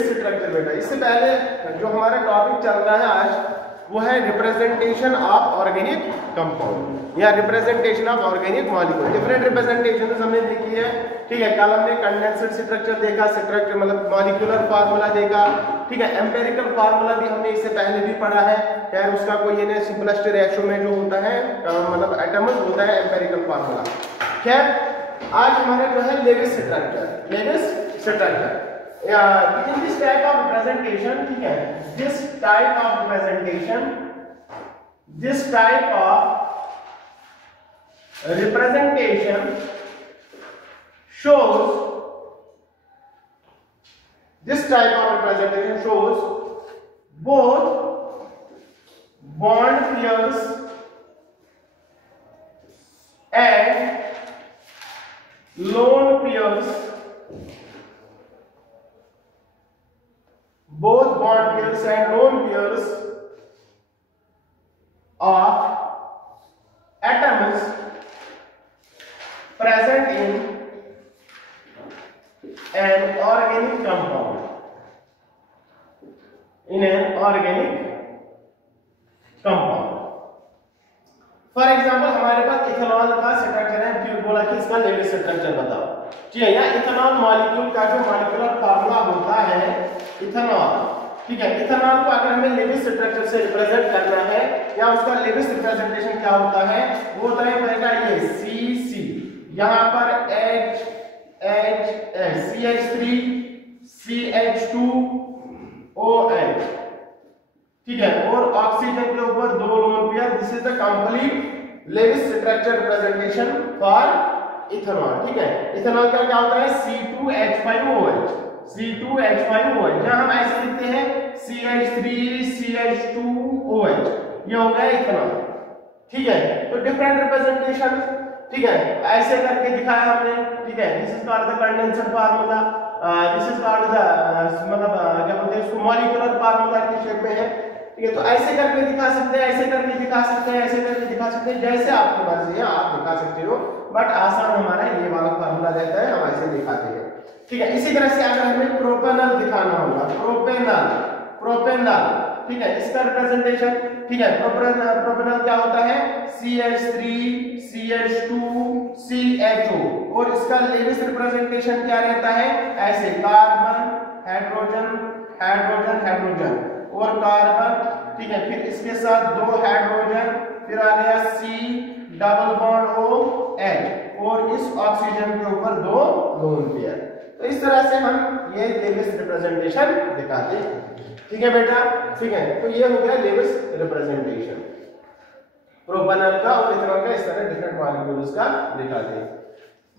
Structure बेटा, इससे पहले जो हमारा टॉपिक चल रहा है आज वो है रिप्रेजेंटेशन ऑफ ऑर्गेनिक कंपाउंड या representation of organic molecule. Different representation हमने देखी है, ठीक है। कल हमने कंडेंसर स्ट्रक्चर देखा, स्ट्रक्चर मतलब मॉलिक्यूलर फार्मूला देखा, ठीक है। एम्पिरिकल फार्मूला भी हमने इससे पहले भी पढ़ा है, खैर उसका कोई ये नहीं, सिंपलेस्ट रेशियो में जो होता है मतलब एटम्स होता है एम्पिरिकल फार्मूला। खैर आज हमारे जो है Lewis structure in this type of representation, ठीक है, this type of representation shows both bond pairs and lone pairs, both bond pairs and lone pairs of atoms present in an organic compound, for example हमारे पास ethanol का structure है, फिर बोला कि इसका Levi's structure बताओ, ठीक है। या इथेनॉल मॉलिक्यूल का जो मॉलिक्यूलर फार्मूला होता है इथेनॉल, ठीक है। इथेनॉल को अगर हमें लेविस स्ट्रक्चर से रिप्रेजेंट करना है या उसका लेविस रिप्रेजेंटेशन क्या होता है, वो होता है बेटा ये CC, यहाँ पर CH3 CH2OH, ठीक है, और ऑक्सीजन के ऊपर 2 lone pair. This is the complete Lewis structure representation for ethanol, ठीक है। इथेनॉल का क्या होता है C2H5OH, जहां हम ऐसे लिखते हैं CH3 CH2OH, ये हो गया इथेनॉल, ठीक है। तो डिफरेंट रिप्रेजेंटेशन, ठीक है, ऐसे करके दिखाया हमने, ठीक है। This is called the condenser formula, this is called the मतलब क्या बोलते हैं इसको मॉलिक्यूलर फार्मूला की शेप में है, ठीक है। तो ऐसे करके दिखा सकते हैं, ऐसे करके दिखा सकते हैं, ऐसे करके दिखा सकते हैं, जैसे आपकी मर्जी है आप दिखा सकते हो, बट आसान हमारा ये वाला फार्मूला रहता है, हम ऐसे दिखाते हैं, ठीक है। इसी तरह से अगर हमें प्रोपेनॉल दिखाना होगा, प्रोपेनॉल, ठीक है, इसका रिप्रेजेंटेशन, ठीक है। प्रोपेनॉल क्या होता है CH3 CH2 CHO, और इसका लेविस रिप्रेजेंटेशन क्या रहता है ऐसे कार्बन हाइड्रोजन हाइड्रोजन हाइड्रोजन और कार्बन, ठीक है, फिर इसके साथ 2 हाइड्रोजन, फिर आ गया C डबल बॉन्ड OH, और इस ऑक्सीजन के ऊपर 2 लोन पेयर। तो इस तरह से हम ये लेविस रिप्रेजेंटेशन दिखाते हैं, ठीक है बेटा, ठीक है। तो ये हो गया लेविस रिप्रेजेंटेशन प्रोपेनॉल का और इथेनॉल का, इस तरह डिफरेंट मॉलिक्यूल्स का दिखाते हैं।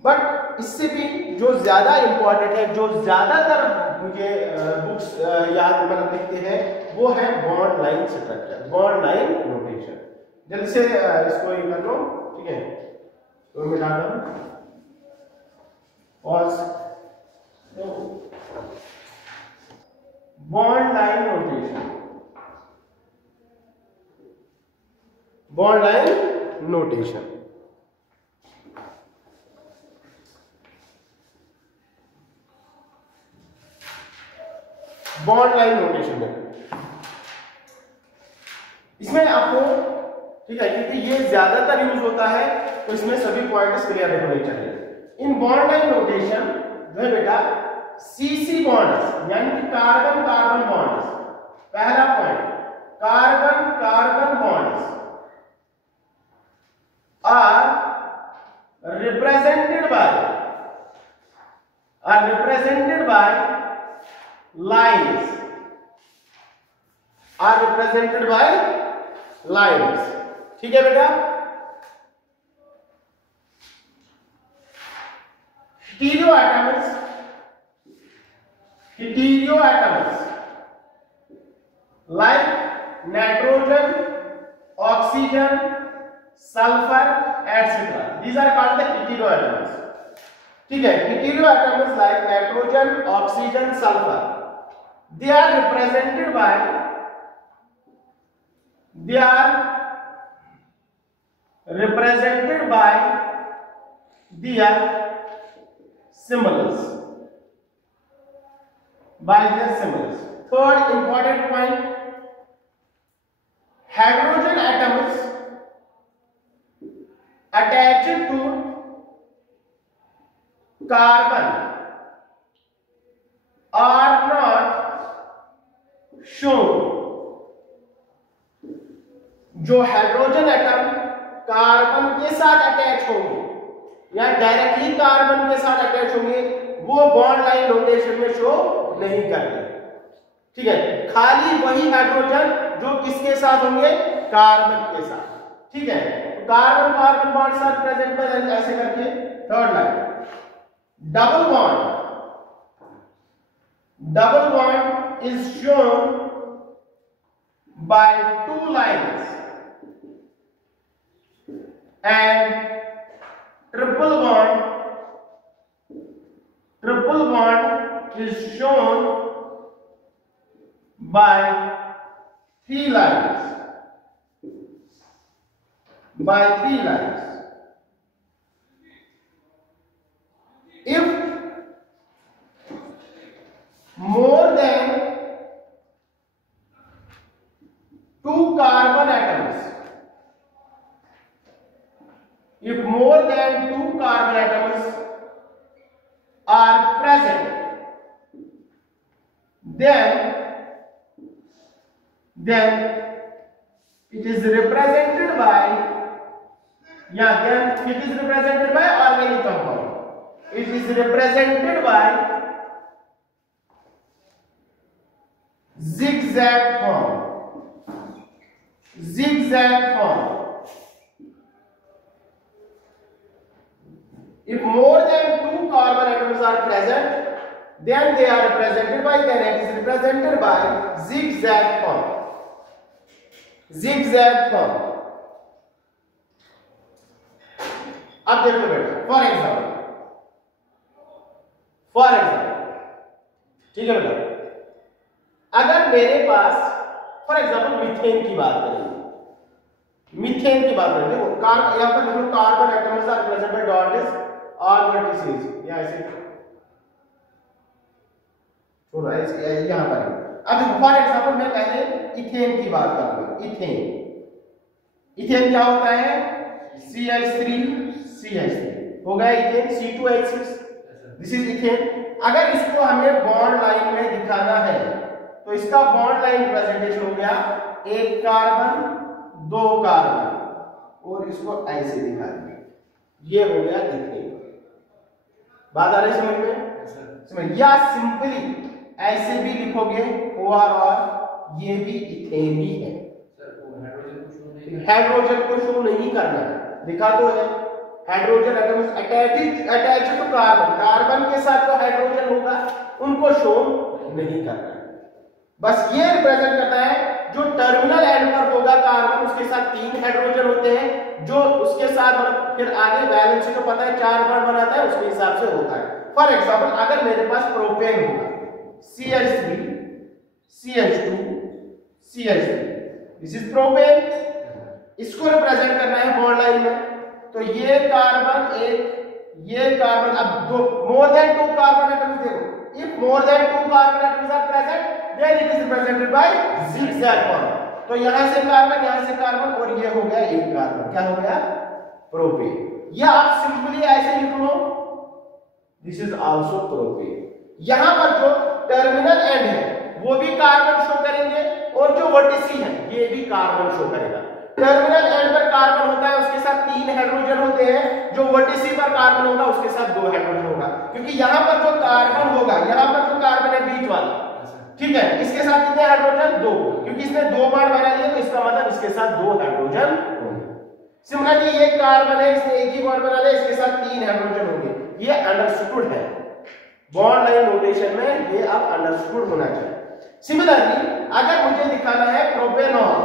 बट इससे भी जो ज्यादा इंपॉर्टेंट है, जो ज्यादातर मुझे बुक्स याद मतलब लिखते हैं, वो है bond line structure, bond line notation. जल्दी से इसको ये कर लो, ठीक है, तो मिटा दो pause. Bond line notation, bond line notation, bond line notation में इसमें आपको, ठीक है, क्योंकि ये ज्यादातर यूज होता है तो इसमें सभी पॉइंट्स क्लियर होने चाहिए। इन बॉन्ड लाइन नोटेशन जो है बेटा CC बॉन्ड्स यानी कि कार्बन कार्बन बॉन्ड्स, पहला point carbon carbon bonds are represented by lines, ठीक है बेटा। heteroatoms like nitrogen, oxygen, sulfur, etc. These are called the heteroatoms, ठीक है। heteroatoms like nitrogen, oxygen, sulfur, they are represented by their symbols by their similars. Third important point, hydrogen atoms attached to carbon are not shown. जो hydrogen atom carbon के साथ attach होंगे या directly carbon के साथ attach होंगे वो bond line notation में शो नहीं करते, ठीक है। खाली वही हाइड्रोजन जो किसके साथ होंगे, कार्बन के साथ, ठीक है। कार्बन कार्बन बॉन्ड साथ प्रेजेंट में ऐसे करके third line double bond is shown by two lines and triple bond is shown by three lines. If more than two carbon atoms are present, then it is represented by organic compound. It is represented by zigzag form. If more than two carbon atoms are present, then it is represented by zigzag form. अब देखो बेटा, for example, ठीक है बेटा, अगर मेरे पास for example methane की बात करें, देखो यहाँ पर देखो carbon atoms are present by dots और वर्टिसेस, या ऐसे छोड़ो यहाँ पर। अब देखो फॉर एग्जाम्पल मैं पहले इथेन की बात करूंगा। इथेन क्या होता है, CH3 हो गया ethane, C2H6, this is ethane. अगर इसको हमें बॉन्ड लाइन में दिखाना है तो इसका बॉन्ड लाइन प्रेजेंटेशन हो गया, एक कार्बन दो कार्बन, और इसको ऐसे दिखा दिया, ये हो गया इथेन। बात आ रही समझ में? या सिंपली ऐसे भी लिखोगे OR, और ये भी इथेन ही है। हाइड्रोजन को शो नहीं करना है, दिखा तो है hydrogen atoms attached to carbon के साथ तो हाइड्रोजन होगा, उनको शो नहीं करना है। बस ये रिप्रेजेंट करता है जो टर्मिनल एंड पर होगा कार्बन, उसके साथ 3 हाइड्रोजन होते हैं, जो उसके साथ फिर आगे वैलेंसी को पता है 4 बार बनाता है, उसके हिसाब से होता है। फॉर एग्जांपल अगर मेरे पास प्रोपेन होगा, CH3 CH2 CH3, this is propane, इसको रिप्रेजेंट करना है बॉन्ड लाइन में, तो ये कार्बन अब दो मोर देन 2 कार्बन एटम्स, देखो if more than 2 carbon atoms are present, then it is represented by zigzag form। तो यहां से कार्बन और ये हो गया एक कार्बन, क्या हो गया, प्रोपेन। या आप सिंपली ऐसे लिख लो, दिस इज आल्सो प्रोपेन। यहां पर जो टर्मिनल एंड है वो भी कार्बन शो करेंगे, और जो वर्टिसी है ये भी कार्बन शो करेगा। टर्मिनल एंड पर कार्बन होता है, उसके साथ 3 हाइड्रोजन होते हैं, जो वर्टिसी पर कार्बन होगा उसके साथ 2 हाइड्रोजन होगा, क्योंकि यहां पर जो कार्बन होगा, यहां पर जो कार्बन है बीच वाला, ठीक है, इसके साथ कितने हाइड्रोजन, 2, क्योंकि इसने 2 बार बना लिया, तो इसका मतलब इसके साथ 2 हाइड्रोजन होंगे। सिमिलरली ये कार्बन है, इसने एक ही बार बना लिया, इसके साथ 3 हाइड्रोजन होंगे। ये अंडरस्टूड है, बॉन्ड लाइन नोटेशन में ये अब अंडरस्टूड होना चाहिए। सिमिलरली अगर मुझे दिखाना है प्रोपेनॉल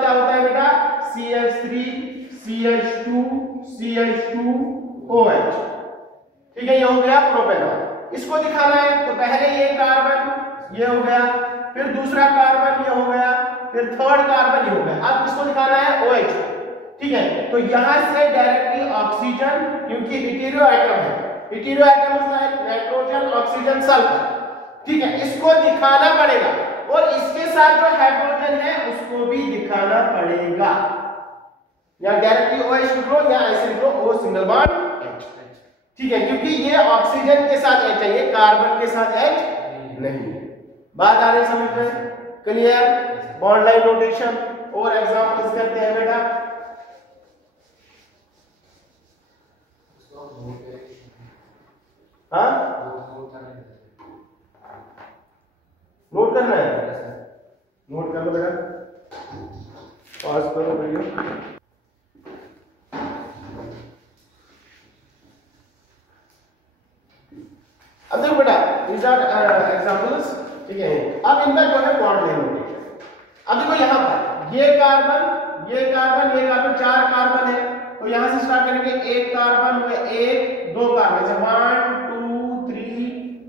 क्या होता है बेटा, CH3 CH2 CH2OH, ठीक है, ये हो गया प्रोपेनॉल। इसको दिखाना है तो पहले ये कार्बन ये हो गया, फिर दूसरा कार्बन ये हो गया, फिर थर्ड कार्बन ये हो गया। अब इसको दिखाना है OH, ठीक है, तो यहां से डायरेक्टली ऑक्सीजन, क्योंकि इटेरियो आइटम है, hetero atoms like nitrogen, oxygen, sulphur, ठीक है, इसको दिखाना पड़ेगा और इसके साथ जो हाइड्रोजन है उसको भी दिखाना पड़ेगा, या डायरेक्टली OH ड्रो या आइसिल draw O single bond H, ठीक है, क्योंकि ये ऑक्सीजन के साथ H है, ये कार्बन के साथ H नहीं है। बात आ रही समझ में? क्लियर? बॉन्ड लाइन नोटेशन और एग्जांपल्स करते हैं बेटा। हाँ, नोट करना है, नोट कर लो बेटा, पॉज करो भैया। अब देखो बेटा, these are examples, ठीक है। अब इनका जो है बॉन्ड लाइन नोटेशन, अब देखो यहाँ पर ये कार्बन, ये कार्बन, ये कार्बन, 4 कार्बन है, तो यहाँ से स्टार्ट करेंगे, एक कार्बन हुए, एक, 2 कार्बन, ऐसे 1 2 3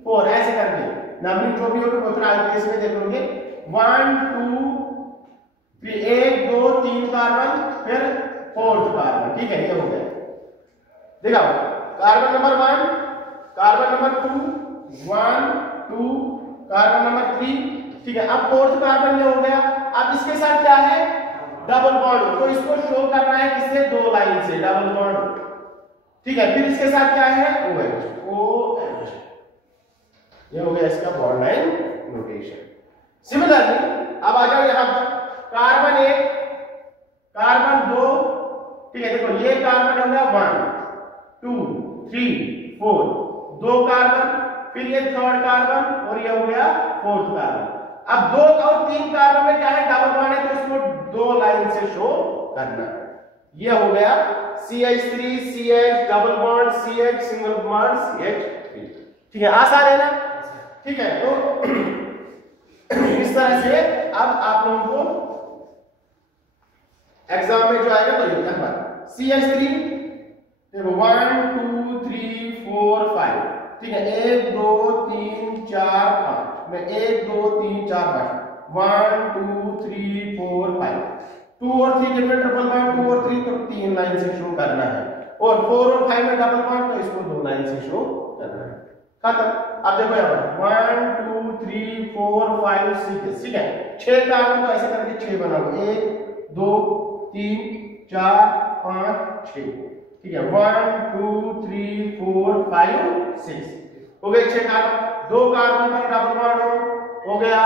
4 ऐसे करके नंबरिंग जो भी होगी वो फिर आगे इसमें देखोगे 1 2 3, 1 2 3 कार्बन, फिर 4th कार्बन, ठीक है, ये हो गया। देखो carbon number 1, carbon number 2, 1 2, carbon number 3, ठीक है। अब 4th कार्बन ये हो गया। अब इसके साथ क्या है? डबल बॉन्ड, तो इसको शो करना है किससे? 2 लाइन से, डबल बॉन्ड, ठीक है। फिर इसके साथ क्या है? OH, ये हो गया इसका बॉन्ड लाइन नोटेशन। सिमिलरली अब आ जाओ यहां पर, कार्बन 1, कार्बन 2, ठीक है, देखो ये कार्बन हो गया 1 2 3 4, 2 कार्बन, फिर ये 3rd कार्बन और ये हो गया 4th कार्बन। अब 2 और 3 कार्बन में क्या है? डबल बॉन्ड है, तो इसको 2 लाइन से शो करना। ये हो गया CH3 CH double bond CH single bond CH3, ठीक है, आसान है ना? ठीक है, तो इस तरह से अब आप लोगों को एग्जाम में जो आएगा तो ये यहाँ पर CH3 देखो 1 2 3 4 5, ठीक है, 1 2 3 4 5 में 1 2 3 4 5 1 2 3 4 5, 2 और 3 के में ट्रिपल बॉन्ड, 2 और 3 तो 3 लाइन से शो करना है, और 4 और 5 में डबल बॉन्ड, तो इसको 2 लाइन से शो करना है। खत्म। अब देखो यहाँ पर 1 2 3 4 5 6, ठीक है, 6 कार्बन, तो ऐसे करके 6 बना लो, 1 2 3 4 5 6, ठीक है, 1 2 3 4 5 6 हो गए 6 कार्बन। 2 कार्बन पर डबल बॉन्ड हो गया,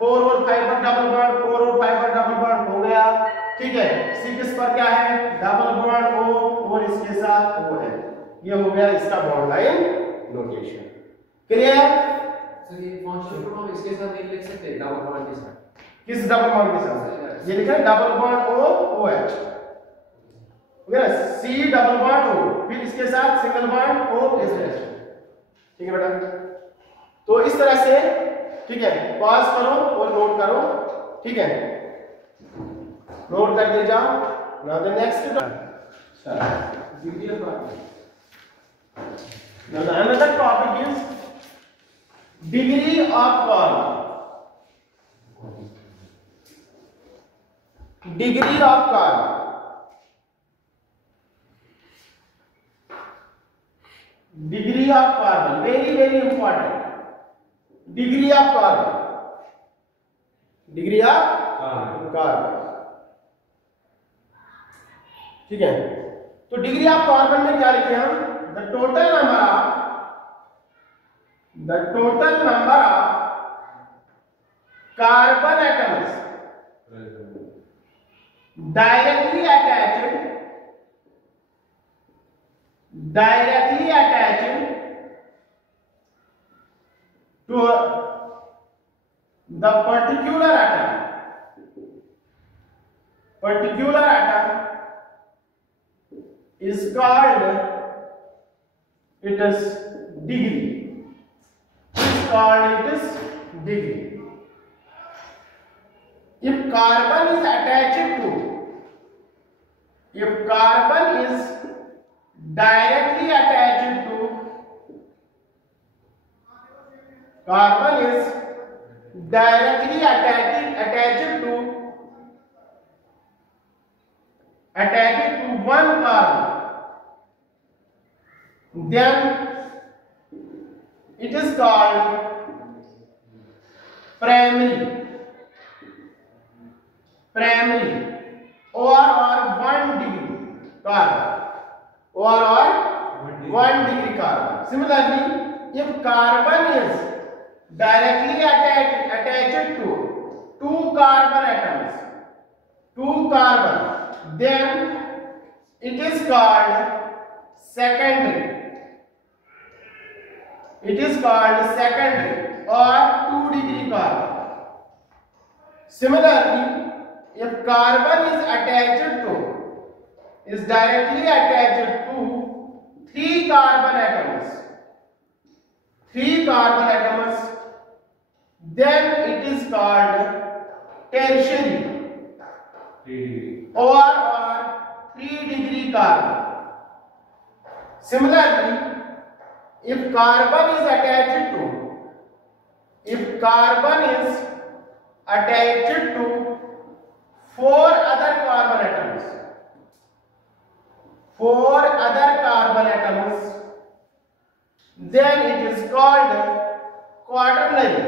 4 और 5 पर डबल बॉन्ड, 4 और 5 पर डबल बॉन्ड हो गया, ठीक है। 6 पर क्या है? डबल बॉन्ड O और इसके साथ O है, ये हो गया इसका bond line notation. Clear? Sir ये फंक्शनल प्रोनाउन इसके साथ नहीं लिख सकते, डबल बॉन्ड के साथ? किस डबल बॉन्ड के साथ? ये लिखा है double bond O OH, C double bond O, फिर इसके साथ सिंगल बॉन्ड OH, ठीक है बेटा। तो इस तरह से, ठीक है, पॉज करो और नोट करो, ठीक है, नोट करके जाओ। Now the next another topic is degree of carbon. Degree of carbon, degree of carbon, very important. Degree of carbon, degree of carbon, ठीक है। तो डिग्री ऑफ कार्बन में क्या लिखे हम? The total number of carbon atoms directly attached to the particular atom is called, it is degree, if carbon is directly attached to one carbon, then it is called primary or 1 degree carbon or 1 degree carbon. Similarly, if carbon is directly attached to 2 carbon atoms, then it is called secondary. It is called secondary or 2 degree carbon. Similarly, if carbon is directly attached to 3 carbon atoms, then it is called tertiary or 3 degree carbon. Similarly, if carbon is attached to 4 other carbon atoms, then it is called quaternary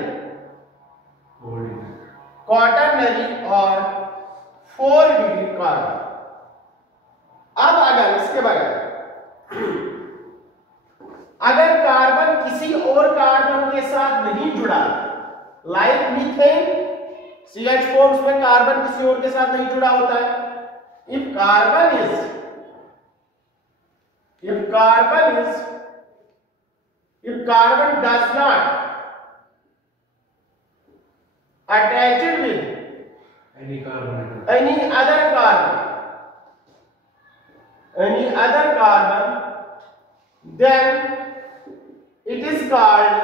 or 4 degree carbon. अब अगर इसके बगैर अगर carbon किसी और carbon के साथ नहीं जुड़ा, लाइक मीथेन CH4, उसमें कार्बन किसी और के साथ नहीं जुड़ा होता है. If carbon does not attached with any other carbon, then it is called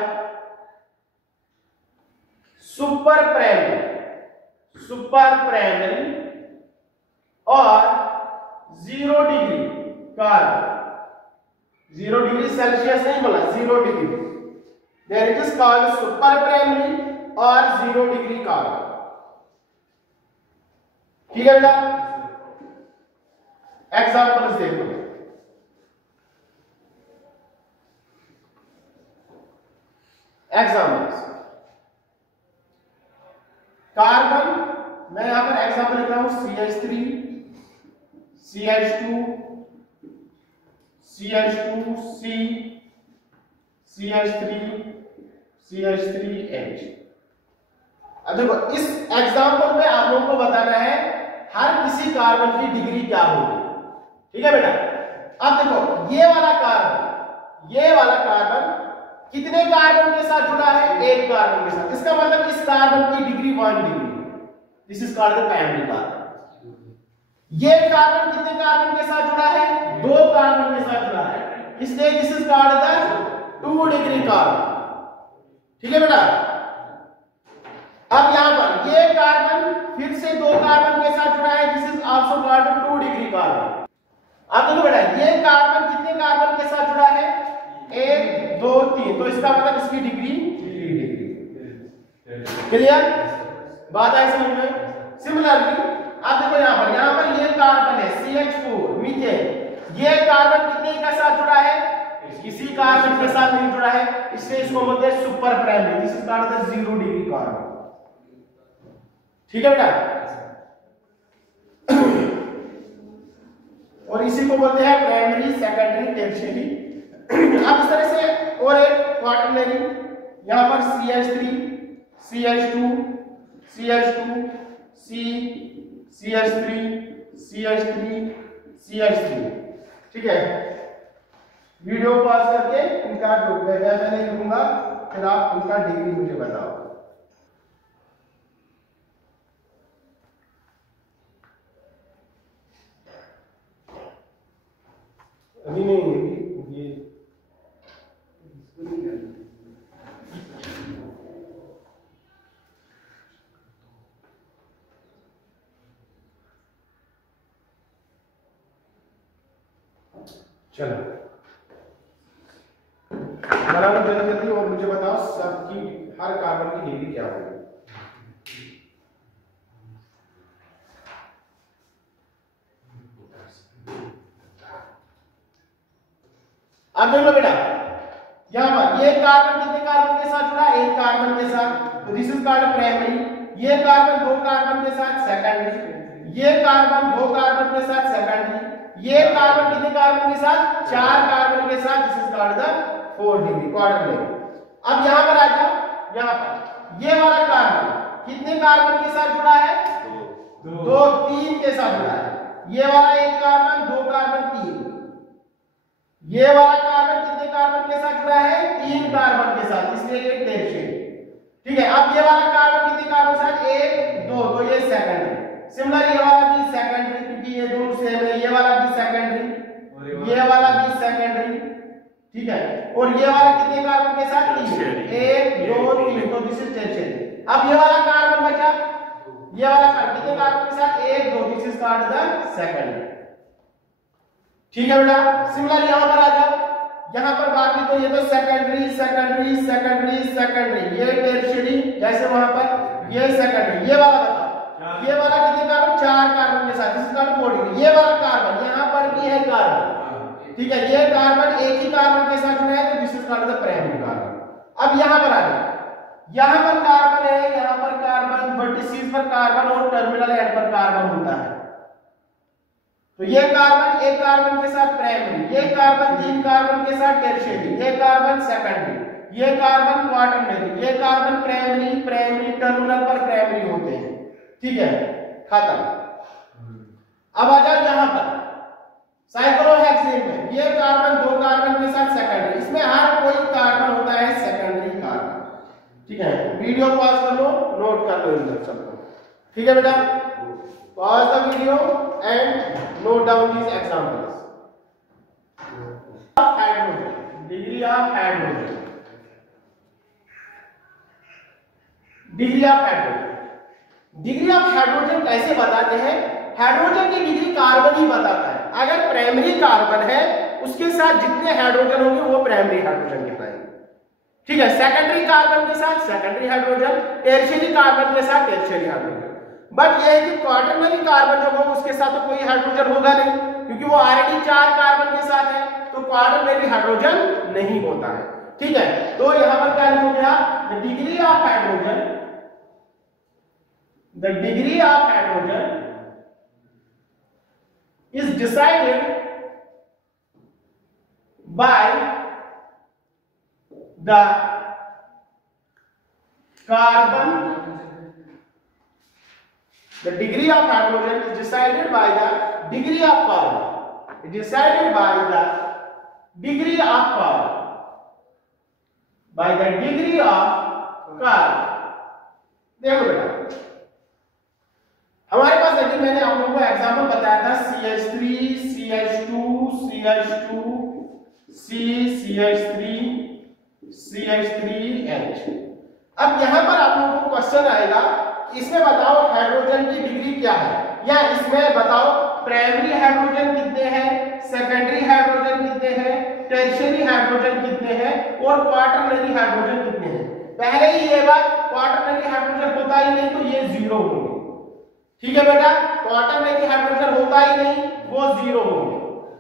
superprimary or 0 degree carbon. 0 degree Celsius नहीं बोला, 0 degree. Then it is called superprimary or 0 degree carbon. ठीक है बेटा? एग्जाम्पल्स देखो. एग्जाम्पल्स कार्बन, मैं यहां पर example लिख रहा हूं CH3, CH2, CH2C, CH3, CH3H. अब देखो इस एग्जाम्पल में आप लोगों को बताना है हर किसी कार्बन की डिग्री क्या होगी. ठीक है बेटा? अब देखो ये वाला कार्बन कितने कार्बन के साथ जुड़ा है? 1 कार्बन के साथ. इसका मतलब इस कार्बन की degree 1 degree. This is called the primary carbon. ये कार्बन कितने कार्बन के साथ जुड़ा है? 2 कार्बन के साथ जुड़ा है, इसलिए this is called the 2 degree carbon. ठीक है बेटा? अब यहां पर ये कार्बन फिर से 2 कार्बन के साथ जुड़ा है, this is also called 2 degree carbon. अब देखो बेटा ये कार्बन कितने कार्बन के साथ जुड़ा है? 1 2 3. तो इसका मतलब इसकी डिग्री 3 डिग्री. क्लियर? बात आई समझ में? सिमिलरली अब देखो यहां पर ये कार्बन है CH4 मीथेन. ये कार्बन कितने के साथ जुड़ा है? किसी कार्बन के साथ नहीं जुड़ा है, इसलिए इसको बोलते हैं super primary. This is called the 0 degree carbon. ठीक है बेटा? और इसी को बोलते हैं प्राइमरी, सेकेंडरी, टर्शियरी. अब इस तरह से और एक क्वाटरनरी, यहां पर CH3, CH2, CH2, C, CH3, CH3, CH3. ठीक है? वीडियो पॉज करके इनका जो मैं पहले लिखूंगा, फिर आप उनका डिग्री मुझे बताओ. अभी नहीं ये चलो बनाओ जल्दी और मुझे बताओ सबकी हर कार्बन की डिग्री क्या होगी. अब देख लो बेटा यहां पर ये कार्बन कितने दिस इज कॉल्ड प्राइमरी। ये कार्बन 2 कार्बन के साथ सेकेंडरी, ये कार्बन 2 कार्बन के साथ सेकेंडरी, ये कार्बन कितने कार्बन के साथ 4 कार्बन के साथ, this is called the 4 degree quarter level. अब यहां पर आ जाओ, यहां पर ये वाला कार्बन कितने कार्बन के साथ जुड़ा है? 2 3 के साथ जुड़ा है। ये वाला एक कार्बन 2 कार्बन 3, ये वाला कार्बन कितने कार्बन के साथ जुड़ा है? 3 कार्बन के साथ, इसलिए ये टेरशियरी। ठीक है, अब ये वाला कार्बन कितने कार्बन के साथ? 1 2, तो ये सेकेंडरी। सिमिलर ये वाला भी सेकेंडरी, क्योंकि ये दोनों सेम है। ये वाला भी सेकेंडरी, ये वाला भी सेकेंडरी। ठीक है, और ये वाला कितने कार्बन के साथ? 3 1 2 3, तो दिस इज टेरशियरी। अब ये वाला कार्बन बचा, ये वाला कार्बन कितने कार्बन के साथ? 1 2, this is called the secondary. ठीक है बेटा, सिमिलर यहां पर आ जाओ, यहां पर बाकी तो ये तो सेकेंडरी सेकेंडरी सेकेंडरी सेकेंडरी, ये टेरशियरी, जैसे वहां पर ये सेकेंडरी। ये वाला बताओ, ये वाला कितने कार्बन? 4 कार्बन के साथ, दिस इज कॉल्ड 4 डिग्री। ये वाला कार्बन यहां पर भी है कार्बन, ठीक है, ये कार्बन एक ही कार्बन के साथ जुड़ा है, तो this is called the primary carbon. अब यहां पर आ जाओ, यहां पर कार्बन है, यहां पर कार्बन, वर्टिसेस पर कार्बन और टर्मिनल एंड पर कार्बन होता है। तो ये कार्बन एक कार्बन के साथ प्राइमरी, ये कार्बन 3 कार्बन के साथ टेरशियरी, ये कार्बन सेकेंडरी, ये कार्बन क्वार्टरनरी, ये कार्बन प्राइमरी प्राइमरी टर्मिनल पर प्राइमरी होते हैं। ठीक है, खत्म। अब आ जाओ यहां पर साइक्लोहेक्सेन में, ये कार्बन 2 कार्बन के साथ सेकेंडरी, इसमें हर कोई कार्बन होता है सेकेंडरी कार्बन। ठीक है, वीडियो पॉज कर लो, नोट कर लो इन सबको। ठीक है बेटा, pause the video and note down these examples. Hydrogen, degree of hydrogen, degree of hydrogen, degree of hydrogen कैसे बताते हैं? हाइड्रोजन की डिग्री कार्बन ही बताता है। अगर प्राइमरी कार्बन है, उसके साथ जितने हाइड्रोजन होंगे वो प्राइमरी हाइड्रोजन कहलाएंगे। ठीक है, सेकेंडरी कार्बन के साथ सेकेंडरी हाइड्रोजन, टेरशियरी कार्बन के साथ टेरशियरी हाइड्रोजन। बट यह है कि क्वार्टरनरी कार्बन जब होगा उसके साथ तो कोई हाइड्रोजन होगा नहीं, क्योंकि वो ऑलरेडी 4 कार्बन के साथ है, तो क्वार्टरनरी हाइड्रोजन नहीं होता है। ठीक है, तो यहां पर क्या लिखो गया? The degree of hydrogen, the degree of hydrogen is decided by the carbon, the degree of hydrogen is decided by the degree of carbon, it is decided by the degree of carbon, by the degree of carbon। देखो बेटा, हमारे पास अभी मैंने आप लोगों को example बताया था CH3 CH2 CH2 C CH3 CH3H। अब यहां पर आप लोगों को क्वेश्चन आएगा, इसमें बताओ हाइड्रोजन की डिग्री क्या है, या इसमें बताओ प्राइमरी हाइड्रोजन कितने हैं, सेकेंडरी हाइड्रोजन कितने हैं, टर्शियरी हाइड्रोजन कितने हैं और क्वार्टरनरी हाइड्रोजन कितने हैं। पहले ही ये बात, क्वार्टरनरी हाइड्रोजन होता ही नहीं तो ये 0 होंगे। ठीक है बेटा, क्वार्टरनरी हाइड्रोजन होता ही नहीं, वो 0 होंगे।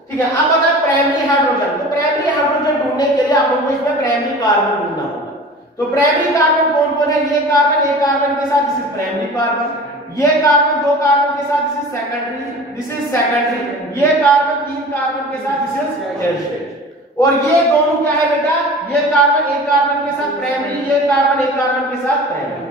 ठीक है, अब अगर प्राइमरी हाइड्रोजन, तो प्राइमरी हाइड्रोजन ढूंढने के लिए आप लोगों को इसमें प्राइमरी कार्बन ढूंढना होगा। तो प्राइमरी कार्बन कौन कौन है? ये कार्बन एक कार्बन के साथ, दिस इज प्राइमरी कार्बन, ये कार्बन 2 कार्बन के साथ, this is secondary, this is secondary, ये कार्बन 3 कार्बन के साथ, दिस इज टर्शियरी। और ये दोनों क्या है बेटा? ये कार्बन एक कार्बन के साथ प्राइमरी, ये कार्बन एक कार्बन के साथ प्राइमरी।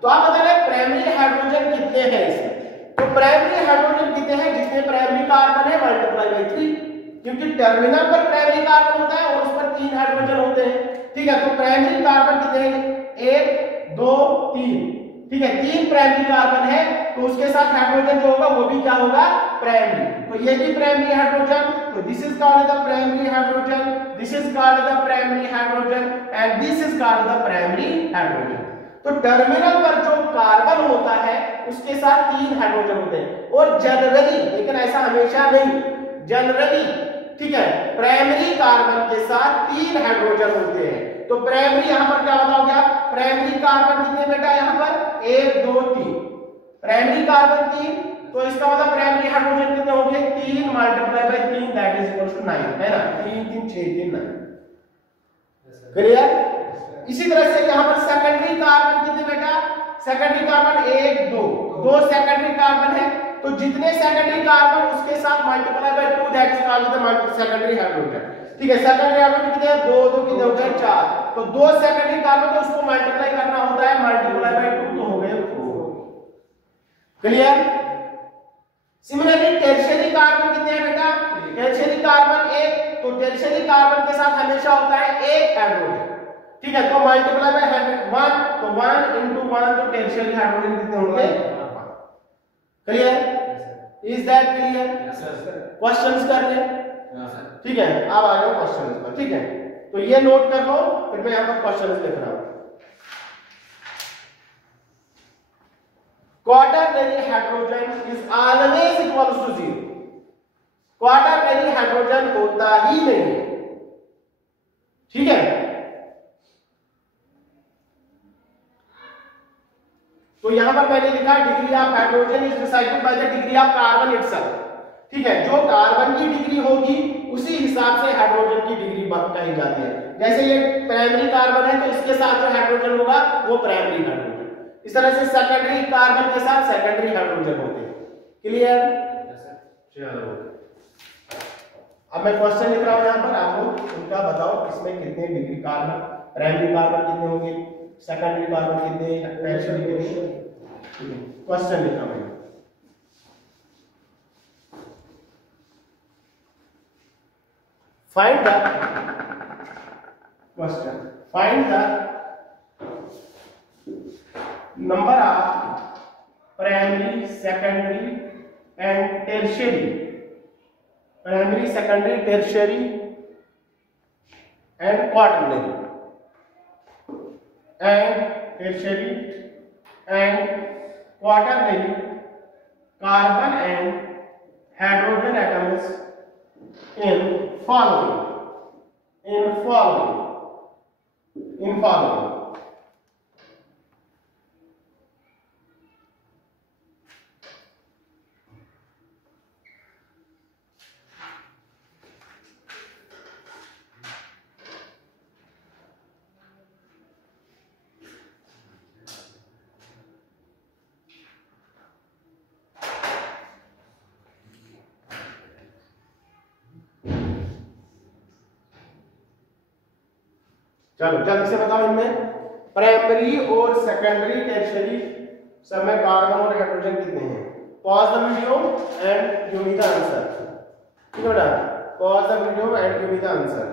तो आप बता रहे प्राइमरी हाइड्रोजन कितने हैं इसमें? तो प्राइमरी हाइड्रोजन कितने हैं? जितने प्राइमरी कार्बन है मल्टीप्लाई बाय 3, क्योंकि टर्मिनल पर प्राइमरी कार्बन होता है और उस पर 3 हाइड्रोजन होते हैं। ठीक है, तो प्राइमरी कार्बन कितने हैं? 1 2 3। ठीक है, 3 प्राइमरी कार्बन है, तो उसके साथ हाइड्रोजन जो होगा वो भी क्या होगा? प्राइमरी। तो ये भी प्राइमरी हाइड्रोजन, तो this is called the primary hydrogen, this is called the primary hydrogen and this is called the primary hydrogen. तो टर्मिनल पर जो कार्बन होता है उसके साथ 3 हाइड्रोजन होते हैं, और जनरली, लेकिन ऐसा हमेशा नहीं, जनरली ठीक है, प्राइमरी कार्बन के साथ 3 हाइड्रोजन होते हैं। तो प्राइमरी यहां पर क्या बताओगे आप? प्राइमरी कार्बन कितने बेटा? यहां पर 1 2 3, प्राइमरी कार्बन 3, तो इसका मतलब प्राइमरी हाइड्रोजन कितने होंगे? 3 multiply by 3 that is equal to 9, है ना? 3 3 6 3 9। क्लियर? इसी तरह से यहाँ पर सेकेंडरी कार्बन कितने बेटा, सेकेंडरी कार्बन 1 2 दो सेकेंडरी कार्बन है, तो जितने सेकेंडरी कार्बन उसके साथ multiply by 2 that is called the secondary hydrogen. ठीक है, सेकेंडरी हाइड्रोजन कितने हैं, 2 2 कितने हो गए 4, तो दो सेकेंडरी कार्बन तो उसको मल्टीप्लाई करना होता है, मल्टीप्लाई बाय 2 तो हो गए 4। क्लियर। सिमिलरली टर्शियरी कार्बन कितने हैं बेटा, टर्शियरी कार्बन 1, तो टर्शियरी कार्बन के साथ हमेशा होता है एक हाइड्रोजन। ठीक है, तो मल्टीप्लाई बाय 1, तो 1 into 1 तो टर्शियरी हाइड्रोजन कितने होंगे, clear. Is that clear? Questions कर ले। ठीक है, अब आ जाओ क्वेश्चंस पर। ठीक है, तो ये नोट कर लो, फिर मैं यहां पर क्वेश्चंस लिख रहा हूं। Quaternary hydrogen is always equals to 0। Quaternary hydrogen होता ही नहीं है। ठीक है, तो यहां पर मैंने लिखा degree of hydrogen is decided by the degree of carbon itself. ठीक है, जो कार्बन की डिग्री होगी उसी हिसाब से हाइड्रोजन की डिग्री कही जाती है। जैसे ये प्राइमरी कार्बन है तो इसके साथ जो हाइड्रोजन होगा वो प्राइमरी हाइड्रोजन, इस तरह से सेकेंडरी कार्बन के साथ सेकेंडरी हाइड्रोजन होते हैं। क्लियर? चलो, अब मैं क्वेश्चन लिख रहा हूं यहां पर, आप लोग उनका बताओ इसमें कितने डिग्री कार्बन, प्राइमरी कार्बन कितने होंगे, सेकेंडरी कार्बन कितने, टर्शियरी कितने। क्वेश्चन लिखा मैं, find the question, find the number of primary, secondary and tertiary, primary, secondary, tertiary and quaternary and tertiary and quaternary carbon and hydrogen atoms in following चलो जल्दी से बताओ, इनमें प्राइमरी और सेकेंडरी टर्शियरी सब में कार्बन और हाइड्रोजन कितने हैं। Pause the video and give me the answer. ठीक है बेटा, pause the video and give me the answer.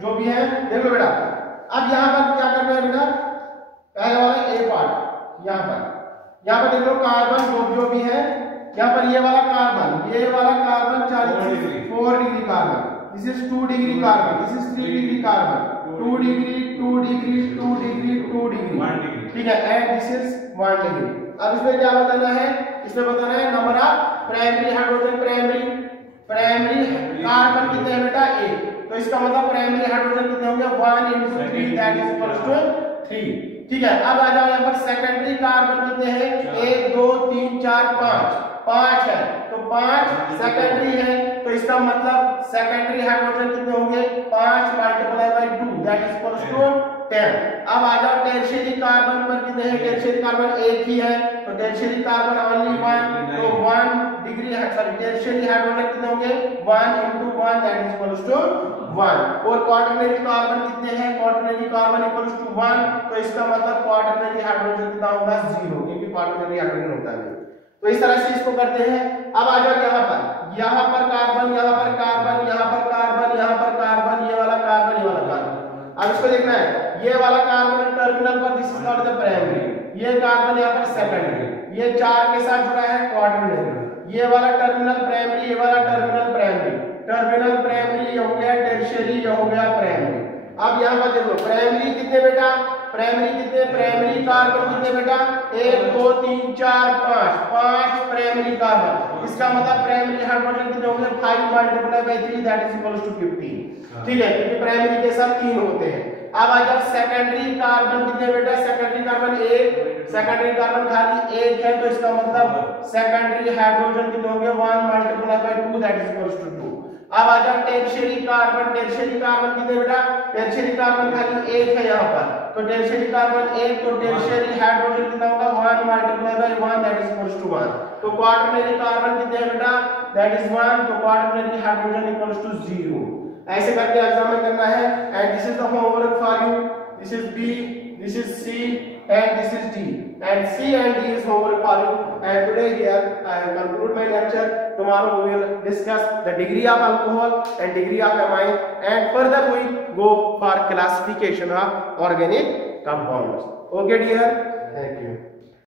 जो भी है देख लो बेटा। अब यहां पर क्या करना है बेटा, पहले वाला ए पार्ट, यहां पर देख लो कार्बन जो भी है, यहां पर ये वाला carbon 4 degree carbon, this is 2 degree carbon, this is 3 degree carbon, 2 degree 2 degree 2 degree 2 degree 1 degree. ठीक है, एंड दिस इज 1 डिग्री। अब इसमें क्या बताना है, इसमें बताना है number of primary hydrogen, primary carbon कितने हैं बेटा 1, तो इसका मतलब प्राइमरी हाइड्रोजन कितने होंगे 1 into 3 that is equals to 3। ठीक है, अब आ जाओ यहाँ पर सेकेंडरी कार्बन कितने हैं 1 2 3 4 5 है, तो 5 सेकेंडरी है, तो इसका मतलब सेकेंडरी हाइड्रोजन कितने होंगे 5 multiply by 2 that is equals to 10। अब आ जाओ टर्शियरी कार्बन पर कितने हैं, टर्शियरी कार्बन 1 ही है, तो टर्शियरी कार्बन ओनली 1, तो 1 डिग्री टर्शियरी हाइड्रोजन कितने होंगे 1 into 1 that is equals to 1। और क्वाटरनरी कार्बन कितने हैं, क्वाटरनरी कार्बन इक्वल्स टू 1, तो इसका मतलब क्वाटरनरी हाइड्रोजन कितना होगा 0, क्योंकि क्वाटरनरी हाइड्रोजन होता है। तो इस तरह से इसको करते हैं। अब आ जाओ यहाँ पर कार्बन, यहाँ पर कार्बन, यहाँ पर कार्बन, यहाँ पर कार्बन, ये वाला कार्बन, ये वाला कार्बन। अब इसको देखना है, ये वाला कार्बन टर्मिनल पर this is called the primary, ये कार्बन यहाँ पर सेकेंडरी, ये 4 के साथ जुड़ा है क्वाटरनरी, ये वाला टर्मिनल प्राइमरी, ये वाला टर्मिनल प्राइमरी, टर्मिनल प्राइमरी ये हो गया टर्शियरी, ये हो गया प्राइमरी। अब यहाँ पर देखो प्राइमरी कितने बेटा, प्राइमरी कार्बन कितने बेटा 1 2 3 4 5 प्राइमरी कार्बन, इसका मतलब प्राइमरी हाइड्रोजन कितने होंगे 5 multiply by 3 that is equals to 15। ठीक है, क्योंकि प्राइमरी के साथ 3 होते हैं। अब आ जाओ सेकेंडरी कार्बन कितने बेटा, सेकेंडरी कार्बन 1, सेकेंडरी कार्बन खाली 1 है, तो इसका मतलब सेकेंडरी हाइड्रोजन कितने होंगे 1 multiply by 2 that is equals to 2। अब आ जाए टेरशियरी कार्बन। टेरशियरी कार्बन कितने बेटा? टेरशियरी कार्बन खाली एक है यहाँ पर, तो टेरशियरी कार्बन एक, तो टेरशियरी हाइड्रोजन कितना होगा 1 multiply by 1 that is equals to 1। तो क्वाटरनरी कार्बन कितने हैं बेटा? दैट इज 1, तो क्वाटरनरी हाइड्रोजन इक्वल्स टू 0। ऐसे करके एग्जाम में करना है। And this is the homework for you. This is B, this is C and this is D, and C and D is homework for you. And today here I will conclude my lecture. Tomorrow we will discuss the degree of alcohol and degree of amine, and further we go for classification of organic compounds. Okay dear, thank you.